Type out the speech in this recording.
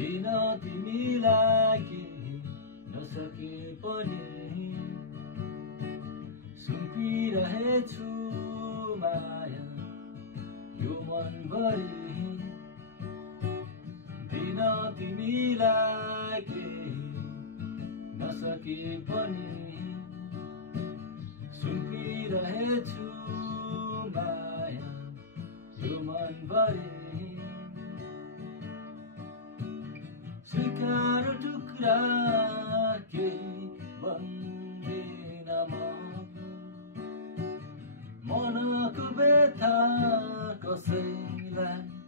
दिन तिमीलाई केही नसके पनि सुम्पिरहेछु माया यो मनभरि दिन तिमीलाई केही नसके पनि सुम्पिरहेछु माया यो मनभरि स्वीकार टुक्रा केही भन्दिन मनको व्यथा कसैलाई